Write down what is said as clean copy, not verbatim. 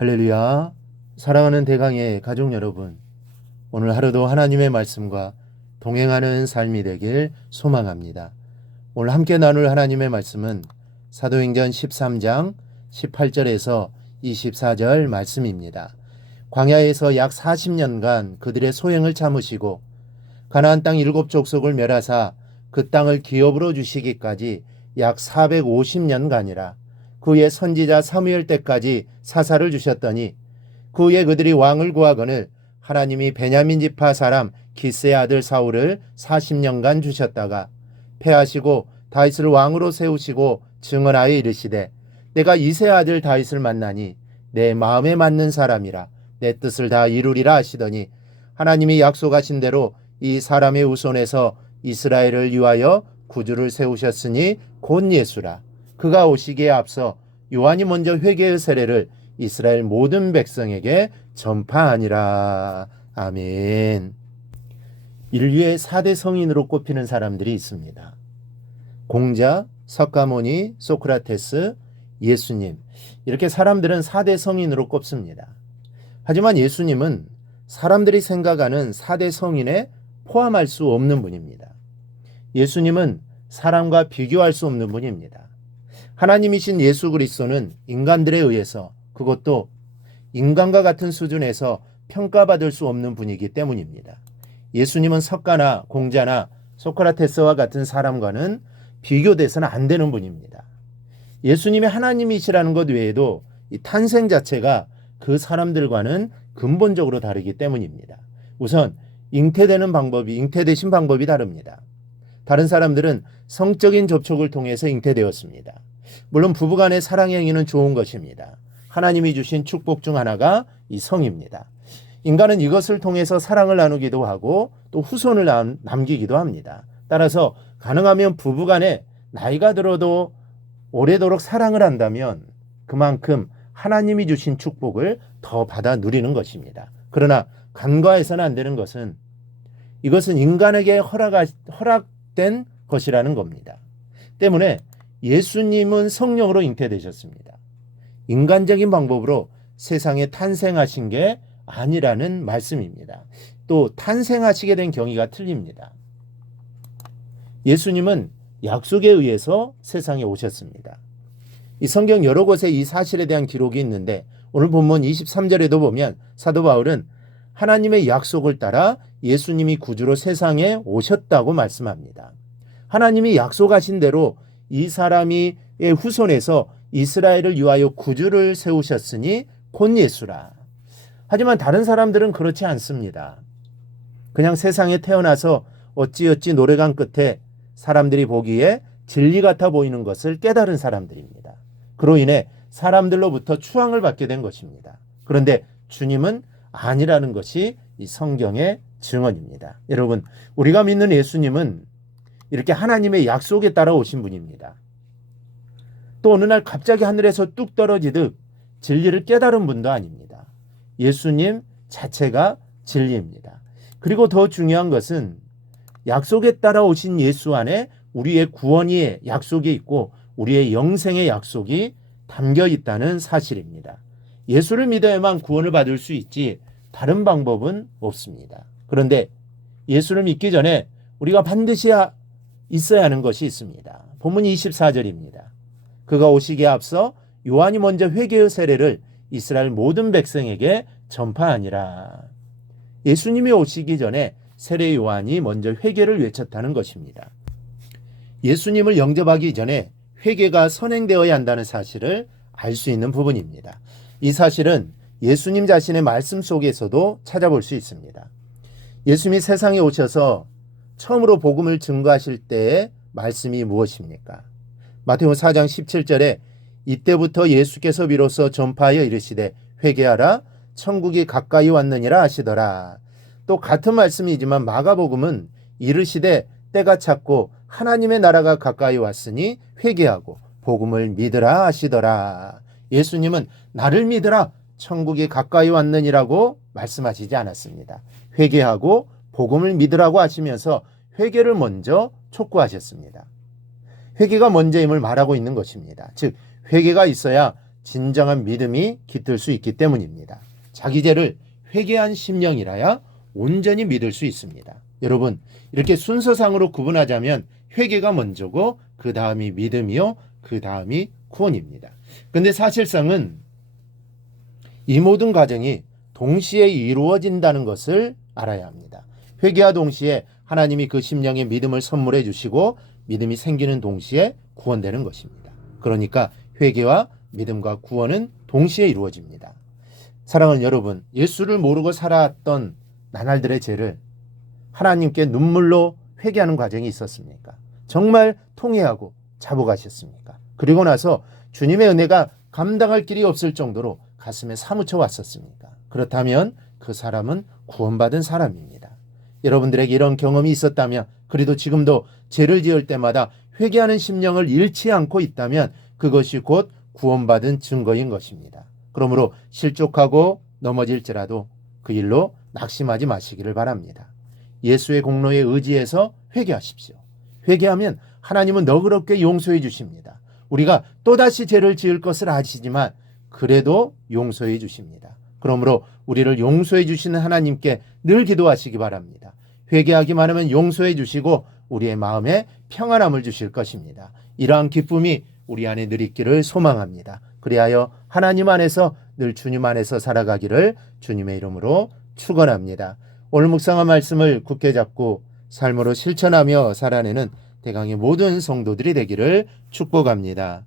할렐루야. 사랑하는 대강의 가족 여러분, 오늘 하루도 하나님의 말씀과 동행하는 삶이 되길 소망합니다. 오늘 함께 나눌 하나님의 말씀은 사도행전 13장 18절에서 24절 말씀입니다. 광야에서 약 40년간 그들의 소행을 참으시고 가나안 땅 7족속을 멸하사 그 땅을 기업으로 주시기까지 약 450년간이라 그 후에 선지자 사무엘 때까지 사사를 주셨더니 그 후에 그들이 왕을 구하거늘 하나님이 베냐민 지파 사람 기스의 아들 사울을 40년간 주셨다가 패하시고 다윗을 왕으로 세우시고 증언하여 이르시되 내가 이새의 아들 다윗을 만나니 내 마음에 맞는 사람이라 내 뜻을 다 이루리라 하시더니 하나님이 약속하신 대로 이 사람의 후손에서 이스라엘을 위하여 구주를 세우셨으니 곧 예수라. 그가 오시기에 앞서 요한이 먼저 회개의 세례를 이스라엘 모든 백성에게 전파하니라. 아멘. 인류의 4대 성인으로 꼽히는 사람들이 있습니다. 공자, 석가모니, 소크라테스, 예수님, 이렇게 사람들은 4대 성인으로 꼽습니다. 하지만 예수님은 사람들이 생각하는 4대 성인에 포함할 수 없는 분입니다. 예수님은 사람과 비교할 수 없는 분입니다. 하나님이신 예수 그리스도는 인간들에 의해서, 그것도 인간과 같은 수준에서 평가받을 수 없는 분이기 때문입니다. 예수님은 석가나 공자나 소크라테스와 같은 사람과는 비교돼서는 안 되는 분입니다. 예수님이 하나님이시라는 것 외에도 이 탄생 자체가 그 사람들과는 근본적으로 다르기 때문입니다. 우선 잉태되신 방법이 다릅니다. 다른 사람들은 성적인 접촉을 통해서 잉태되었습니다. 물론 부부간의 사랑 행위는 좋은 것입니다. 하나님이 주신 축복 중 하나가 이 성입니다. 인간은 이것을 통해서 사랑을 나누기도 하고 또 후손을 남기기도 합니다. 따라서 가능하면 부부간에 나이가 들어도 오래도록 사랑을 한다면 그만큼 하나님이 주신 축복을 더 받아 누리는 것입니다. 그러나 간과해서는 안 되는 것은 이것은 인간에게 허락된 것이라는 겁니다. 때문에 예수님은 성령으로 잉태되셨습니다. 인간적인 방법으로 세상에 탄생하신 게 아니라는 말씀입니다. 또 탄생하시게 된 경위가 틀립니다. 예수님은 약속에 의해서 세상에 오셨습니다. 이 성경 여러 곳에 이 사실에 대한 기록이 있는데 오늘 본문 23절에도 보면 사도 바울은 하나님의 약속을 따라 예수님이 구주로 세상에 오셨다고 말씀합니다. 하나님이 약속하신 대로 이 사람의 후손에서 이스라엘을 위하여 구주를 세우셨으니 곧 예수라. 하지만 다른 사람들은 그렇지 않습니다. 그냥 세상에 태어나서 어찌어찌 노래강 끝에 사람들이 보기에 진리 같아 보이는 것을 깨달은 사람들입니다. 그로 인해 사람들로부터 추앙을 받게 된 것입니다. 그런데 주님은 아니라는 것이 이 성경의 증언입니다. 여러분, 우리가 믿는 예수님은 이렇게 하나님의 약속에 따라 오신 분입니다. 또 어느 날 갑자기 하늘에서 뚝 떨어지듯 진리를 깨달은 분도 아닙니다. 예수님 자체가 진리입니다. 그리고 더 중요한 것은 약속에 따라 오신 예수 안에 우리의 구원의 약속이 있고 우리의 영생의 약속이 담겨 있다는 사실입니다. 예수를 믿어야만 구원을 받을 수 있지 다른 방법은 없습니다. 그런데 예수를 믿기 전에 우리가 반드시 있어야 하는 것이 있습니다. 본문 24절입니다. 그가 오시기에 앞서 요한이 먼저 회개의 세례를 이스라엘 모든 백성에게 전파하니라. 예수님이 오시기 전에 세례 요한이 먼저 회개를 외쳤다는 것입니다. 예수님을 영접하기 전에 회개가 선행되어야 한다는 사실을 알 수 있는 부분입니다. 이 사실은 예수님 자신의 말씀 속에서도 찾아볼 수 있습니다. 예수님이 세상에 오셔서 처음으로 복음을 증거하실 때의 말씀이 무엇입니까? 마태복음 4장 17절에 이때부터 예수께서 비로소 전파하여 이르시되 회개하라 천국이 가까이 왔느니라 하시더라. 또 같은 말씀이지만 마가복음은 이르시되 때가 찼고 하나님의 나라가 가까이 왔으니 회개하고 복음을 믿으라 하시더라. 예수님은 나를 믿으라 천국이 가까이 왔느니라고 말씀하시지 않았습니다. 회개하고 복음을 믿으라고 하시면서 회개를 먼저 촉구하셨습니다. 회개가 먼저임을 말하고 있는 것입니다. 즉 회개가 있어야 진정한 믿음이 깃들 수 있기 때문입니다. 자기 죄를 회개한 심령이라야 온전히 믿을 수 있습니다. 여러분, 이렇게 순서상으로 구분하자면 회개가 먼저고 그 다음이 믿음이요, 그 다음이 구원입니다. 근데 사실상은 이 모든 과정이 동시에 이루어진다는 것을 알아야 합니다. 회개와 동시에 하나님이 그 심령에 믿음을 선물해 주시고 믿음이 생기는 동시에 구원되는 것입니다. 그러니까 회개와 믿음과 구원은 동시에 이루어집니다. 사랑하는 여러분, 예수를 모르고 살아왔던 나날들의 죄를 하나님께 눈물로 회개하는 과정이 있었습니까? 정말 통회하고 자복하셨습니까? 그리고 나서 주님의 은혜가 감당할 길이 없을 정도로 가슴에 사무쳐 왔었습니까? 그렇다면 그 사람은 구원받은 사람입니다. 여러분들에게 이런 경험이 있었다면, 그래도 지금도 죄를 지을 때마다 회개하는 심령을 잃지 않고 있다면 그것이 곧 구원받은 증거인 것입니다. 그러므로 실족하고 넘어질지라도 그 일로 낙심하지 마시기를 바랍니다. 예수의 공로에 의지해서 회개하십시오. 회개하면 하나님은 너그럽게 용서해 주십니다. 우리가 또다시 죄를 지을 것을 아시지만 그래도 용서해 주십니다. 그러므로 우리를 용서해 주시는 하나님께 늘 기도하시기 바랍니다. 회개하기만 하면 용서해 주시고 우리의 마음에 평안함을 주실 것입니다. 이러한 기쁨이 우리 안에 늘 있기를 소망합니다. 그리하여 하나님 안에서 늘 주님 안에서 살아가기를 주님의 이름으로 축원합니다. 오늘 묵상한 말씀을 굳게 잡고 삶으로 실천하며 살아내는 대강의 모든 성도들이 되기를 축복합니다.